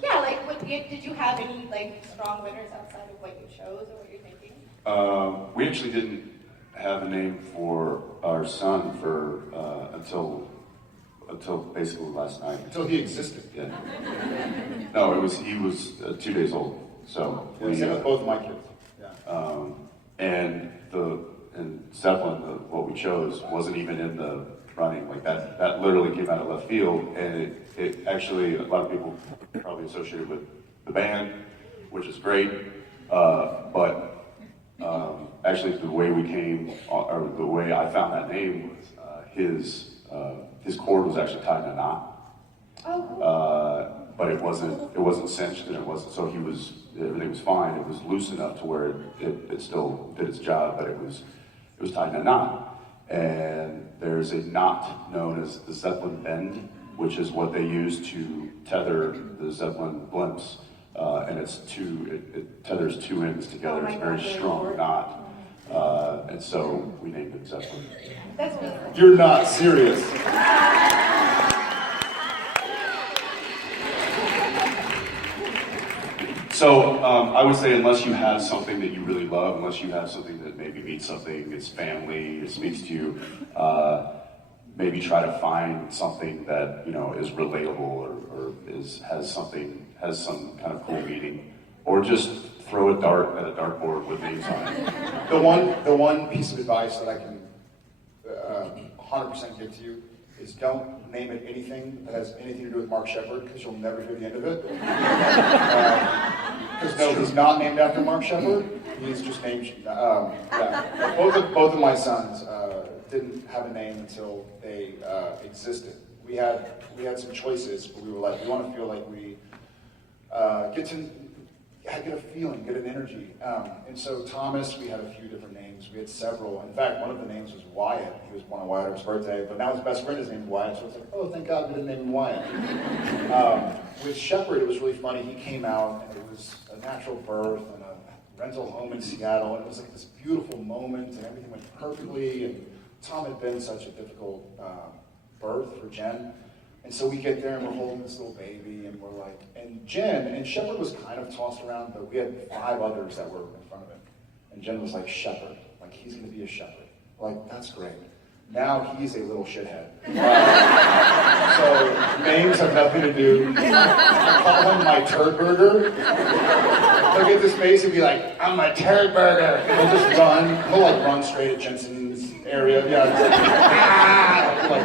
categories? Yeah, like, did you have any like strong winners outside of what you chose or what you're thinking? We actually didn't have a name for our son for until basically last night. Until he existed. Yeah. No, he was 2 days old. So yeah, same with both of my kids. Yeah. And Zeppelin, what we chose, wasn't even in the running. Like that literally came out of left field, and it actually, a lot of people probably associated with the band, which is great, but actually the way we came, or the way I found that name was his cord was actually tied in a knot. Oh, cool. But it wasn't cinched, and it wasn't, so everything was fine. It was loose enough to where it still did its job, but it was tied in a knot. And there's a knot known as the Zeppelin bend, which is what they use to tether the Zeppelin blimps. And it tethers two ends together. It's a very strong knot. And so we named it Zeppelin. That's beautiful. You're not serious. So I would say unless you have something that you really love, unless you have something that maybe means something, it's family, it speaks to you, maybe try to find something that is relatable or has some kind of cool meaning, or just throw a dart at a dartboard with names on it. The one piece of advice that I can 100% give to you is don't name it anything that has anything to do with Mark Shepard, because you'll never hear the end of it. Because no, he's not named after Mark Shepard. He's just named. Yeah. Both of my sons didn't have a name until they existed. We had some choices, but we were like, we want to feel like we get a feeling, get an energy. And so Thomas, we had a few different names. We had several. In fact, one of the names was Wyatt. He was born on Wyatt's birthday, but now his best friend is named Wyatt, so it's like, oh, thank God we didn't name him Wyatt. With Shepard, it was really funny. He came out, and it was a natural birth and a rental home in Seattle, and it was like this beautiful moment, and everything went perfectly, and Tom had been such a difficult birth for Jen. And so we get there and we're holding this little baby and we're like, and Jen, and Shepard was kind of tossed around, but we had 5 others that were in front of him. And Jen was like, Shepard, like he's gonna be a shepherd. Like, that's great. Now he's a little shithead. So names have nothing to do. I call him my turd burger. Look at this face and be like, I'm a turd burger. And he'll just run, he'll like run straight at Jensen's area. Yeah, it's like, ah! Like,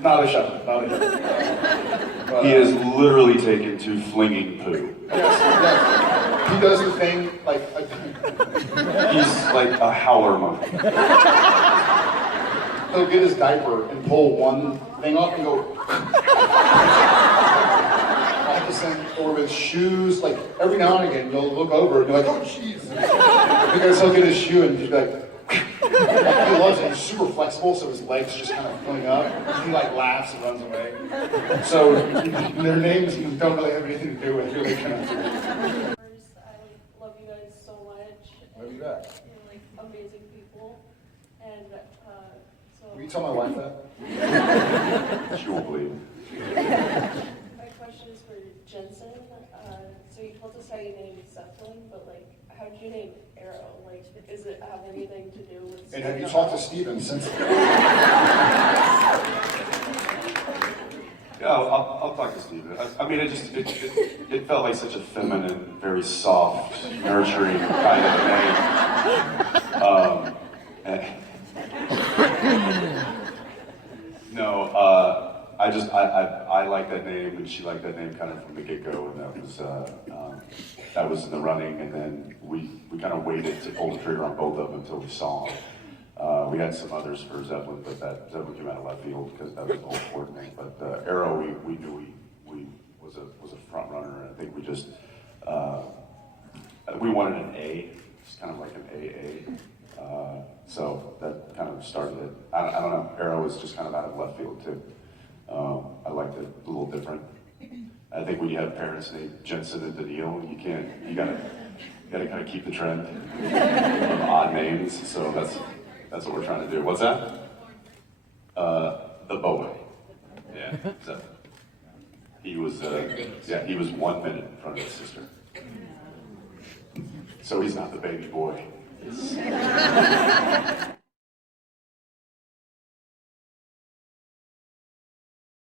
not a shepherd, not a shepherd. But, He is literally taken to flinging poo. yes. He does the thing like He's like a howler monkey. he'll get his diaper and pull one thing off and go. Or with shoes, like every now and again you'll look over and be like, oh jeez. Because he'll get his shoe and just be like. He loves it. He's super flexible, so his legs just kind of fling up. He like laughs and runs away. So their names don't really have anything to do with really kind of. I love you guys so much. Love you back. You're like amazing people, and so. Will you tell my wife that? She won't believe. My question is for Jensen. So you told us how you named Zeppelin, but like, how did you name Arrow? Like, does it have anything to do with? And have you talked to Steven since? Yeah, I'll talk to Steve. I mean, it felt like such a feminine, very soft, nurturing kind of name. I like that name, and she liked that name kind of from the get-go, and that was in the running, and then we kind of waited to pull the trigger on both of them until we saw them. We had some others for Zeppelin, but that Zeppelin came out of left field because that was the whole important thing. But Arrow, we knew we was a front runner, and I think we just we wanted an A, just kind of like an AA. So that kind of started it. I don't know. Arrow is just kind of out of left field too. I liked it a little different. I think when you have parents named Jensen and Daniil, you gotta kind of keep the trend of odd names. So that's what we're trying to do. What's that? The boy. Yeah. So. He was, yeah, he was 1 minute in front of his sister. So he's not the baby boy.